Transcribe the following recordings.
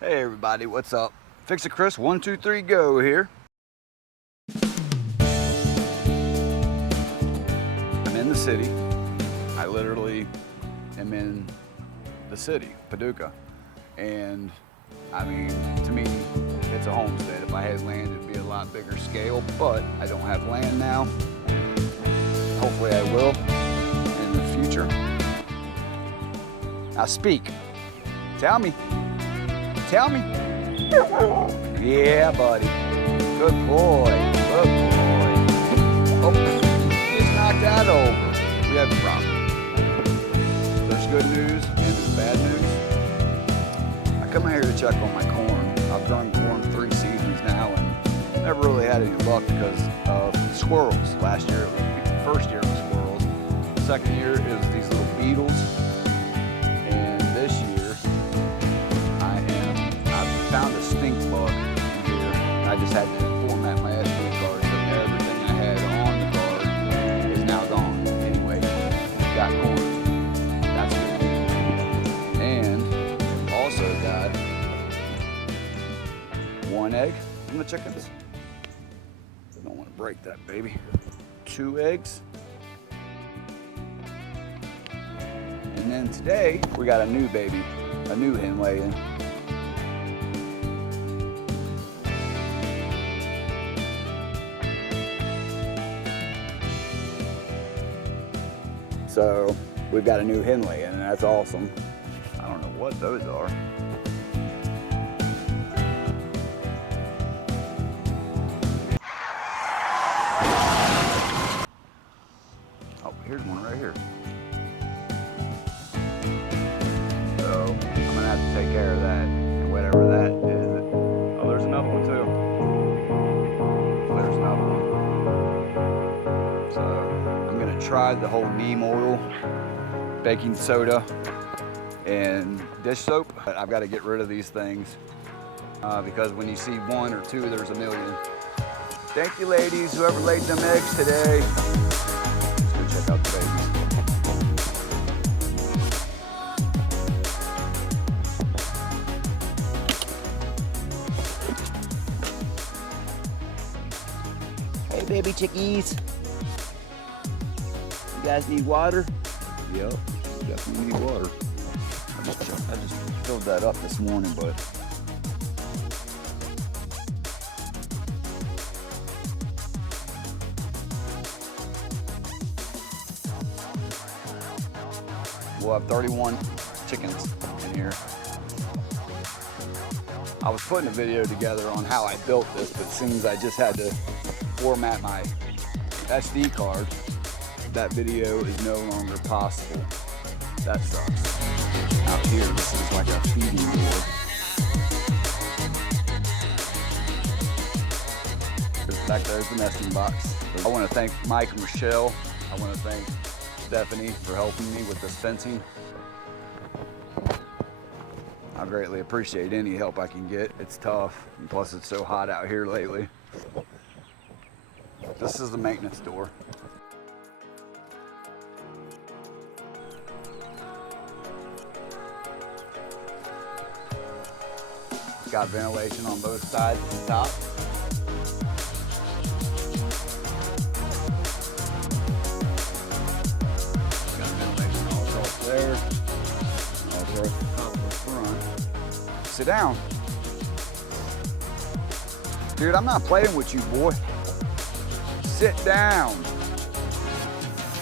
Hey everybody, what's up? Fix It Chris 123 Go here. I'm in the city. I literally am in the city, Paducah. And I mean, to me, it's a homestead. If I had land, it'd be a lot bigger scale, but I don't have land now. Hopefully I will in the future. Now speak. Tell me. Tell me. Yeah, buddy. Good boy. Good boy. Oh, just knocked that over. We have a problem. There's good news and there's bad news. I come out here to check on my corn. I've grown corn 3 seasons now and never really had any luck because of squirrels. Last year, first year it was squirrels. Second year it was these little beetles. And this year, found a stink bug in here. I just had to format my SD card so everything I had on the card is now gone. Anyway, got corn. That's good. And also got 1 egg from the chickens. Don't want to break that, baby. 2 eggs. And then today we got a new baby, a new hen laying. So we've got a new hen laying, and that's awesome. I don't know what those are. Oh, here's one right here. So I'm gonna have to take care of that, and whatever that is. Oh, there's another one too. There's another one. So I'm gonna try the whole neem oil, baking soda, and dish soap. But I've got to get rid of these things because when you see 1 or 2, there's a million. Thank you, ladies, whoever laid them eggs today. Let's go check out the babies. Hey, baby chickies. You guys need water? Yep, definitely need water. I just filled that up this morning, but we'll have 31 chickens in here. I was putting a video together on how I built this, but it seems I just had to format my SD card. That video is no longer possible. That sucks. Out here, this is like a feeding board. Back there's the nesting box. I want to thank Mike and Michelle. I want to thank Stephanie for helping me with this fencing. I greatly appreciate any help I can get. It's tough, and plus it's so hot out here lately. This is the maintenance door. Got ventilation on both sides and top. Got ventilation all across there, all across the top of the front. Sit down. Dude, I'm not playing with you, boy. Sit down.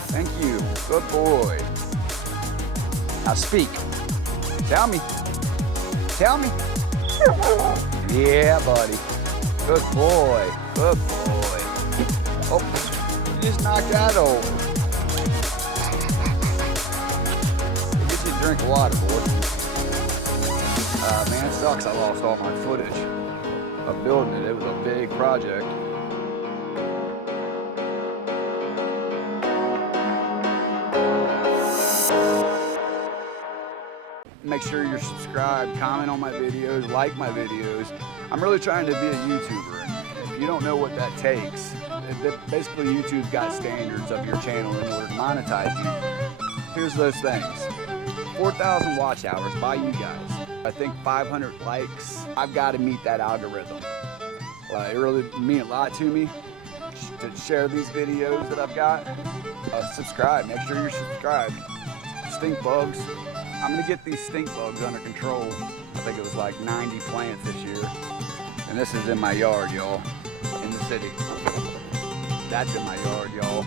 Thank you. Good boy. Now speak. Tell me. Tell me. Yeah, buddy. Good boy. Good boy. Oh, you just knocked that over. We'll get you a drink of water, boy. Man, it sucks I lost all my footage of building it. It was a big project. Make sure you're subscribed, comment on my videos, like my videos. I'm really trying to be a YouTuber. And if you don't know what that takes, basically YouTube's got standards of your channel in order to monetize you. Here's those things. 4,000 watch hours by you guys. I think 500 likes. I've got to meet that algorithm. It really means a lot to me to share these videos that I've got. Subscribe, make sure you're subscribed. Stink bugs. I'm gonna get these stink bugs under control. I think it was like 90 plants this year. And this is in my yard, y'all, in the city. That's in my yard, y'all.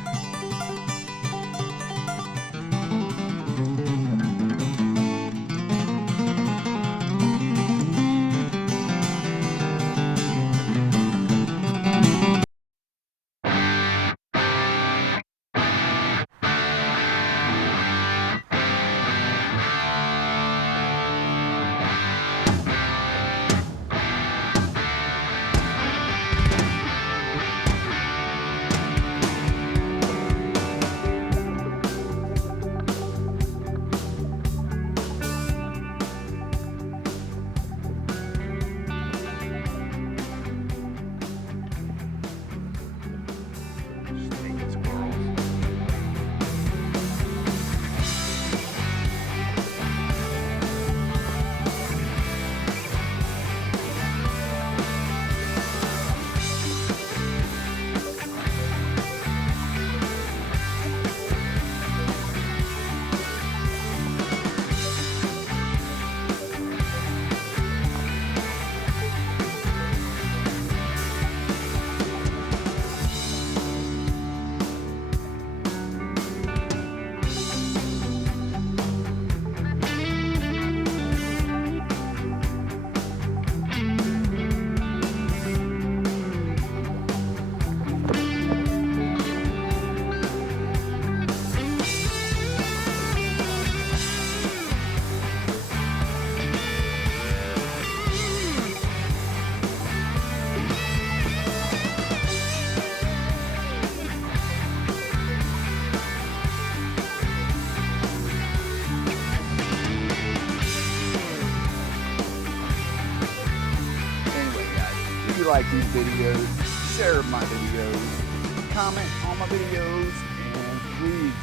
If you like these videos, share my videos, comment on my videos, and please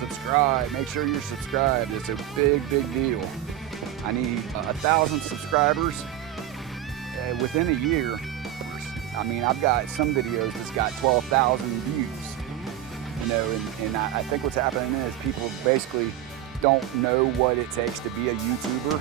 subscribe. Make sure you're subscribed. It's a big, big deal. I need 1,000 subscribers within a year. I mean, I've got some videos that's got 12,000 views, you know, and I think what's happening is people basically don't know what it takes to be a YouTuber.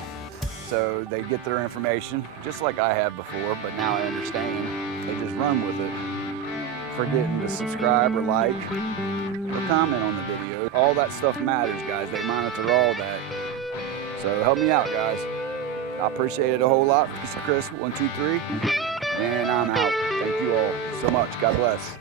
So they get their information, just like I have before, but now I understand. They just run with it, forgetting to subscribe or like or comment on the video. All that stuff matters, guys. They monitor all that. So help me out, guys. I appreciate it a whole lot. This is Chris, 1, 2, 3, and I'm out. Thank you all so much. God bless.